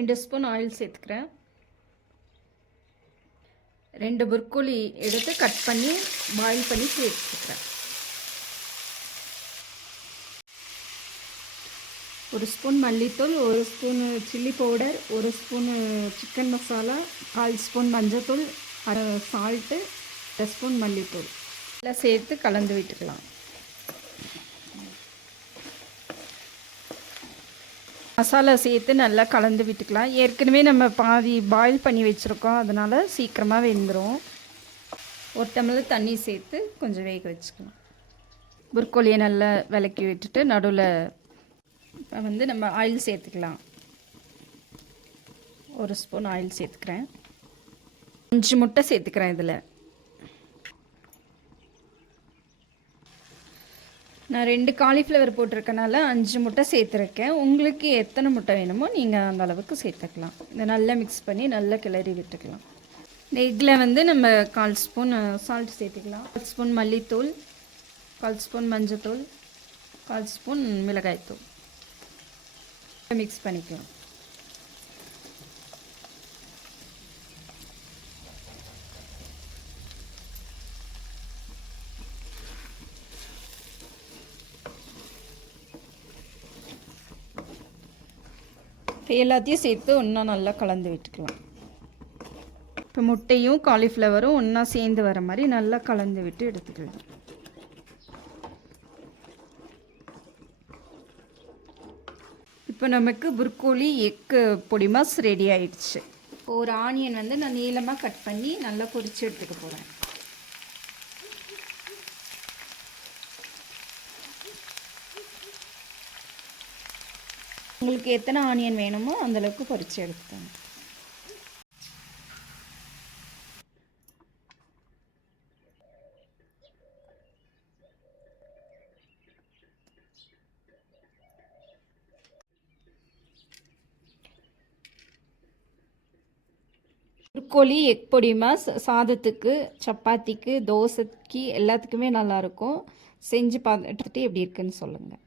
2 spoon oil சேர்த்துக்கிறேன். 2 புர்க்கோலி எடுத்து cut பண்ணி பாயில் பண்ணி சேர்த்துக்கிறேன். 1 ஸ்பூன் மல்லித்தூள், 1 spoon chilli powder, 1 spoon chicken masala, 1/4 spoon மஞ்சத்தூள், சால்ட்டு, 1 ஸ்பூன் மல்லித்தூள் எல்லாம் சேர்த்து கலந்து விட்டுக்கலாம். மசாலா சேர்த்து நல்லா கலந்து விட்டுக்கலாம். ஏற்கனவே நம்ம பாதி பாயில் பண்ணி வச்சுருக்கோம், அதனால் சீக்கிரமாக வெந்துடும். 1 டம்ளர் தண்ணி சேர்த்து கொஞ்சம் வேக வச்சுக்கலாம். புர்க்கோலியை நல்லா விளக்கி விட்டுட்டு நடுவில் நம்ம ஆயில் சேர்த்துக்கலாம். 1 ஸ்பூன் ஆயில் சேர்த்துக்கிறேன். 5 முட்டை சேர்த்துக்கிறேன். இதில் நான் 2 காலிஃப்ளவர் போட்டிருக்கனால 5 முட்டை சேர்த்துருக்கேன். உங்களுக்கு எத்தனை முட்டை வேணுமோ நீங்கள் அந்த அளவுக்கு சேர்த்துக்கலாம். இதை நல்லா மிக்ஸ் பண்ணி நல்லா கிளறி விட்டுக்கலாம். இந்த எக்கில் நம்ம 1/4 ஸ்பூன் சால்ட் சேர்த்துக்கலாம். 1 ஸ்பூன் மல்லித்தூள், 1/4 ஸ்பூன் மஞ்சத்தூள், 1/4 ஸ்பூன் மிளகாய்த்தூள் மிக்ஸ் பண்ணிக்கலாம். எல்லாத்தையும் சேர்த்து ஒன்றா நல்லா கலந்து விட்டுக்கலாம். இப்போ முட்டையும் காலிஃப்ளவரும் ஒன்றா சேர்ந்து வர மாதிரி நல்லா கலந்து விட்டு எடுத்துக்கலாம். இப்போ நமக்கு புர்க்கோலி எக்கு பொடி மாஸ் ரெடி ஆயிடுச்சு. ஒரு ஆனியன் நான் நீளமாக கட் பண்ணி நல்லா பொரித்து எடுத்துக்க போகிறேன். உங்களுக்கு எத்தனை ஆனியன் வேணுமோ அந்தளவுக்கு பொரித்து எடுத்துக்கோங்க. புர்க்கோலி எக் பொடி மாஸ் சாதத்துக்கு, சப்பாத்திக்கு, தோசைக்கு எல்லாத்துக்குமே நல்லாயிருக்கும். செஞ்சு பார்த்துட்டு எப்படி இருக்குன்னு சொல்லுங்கள்.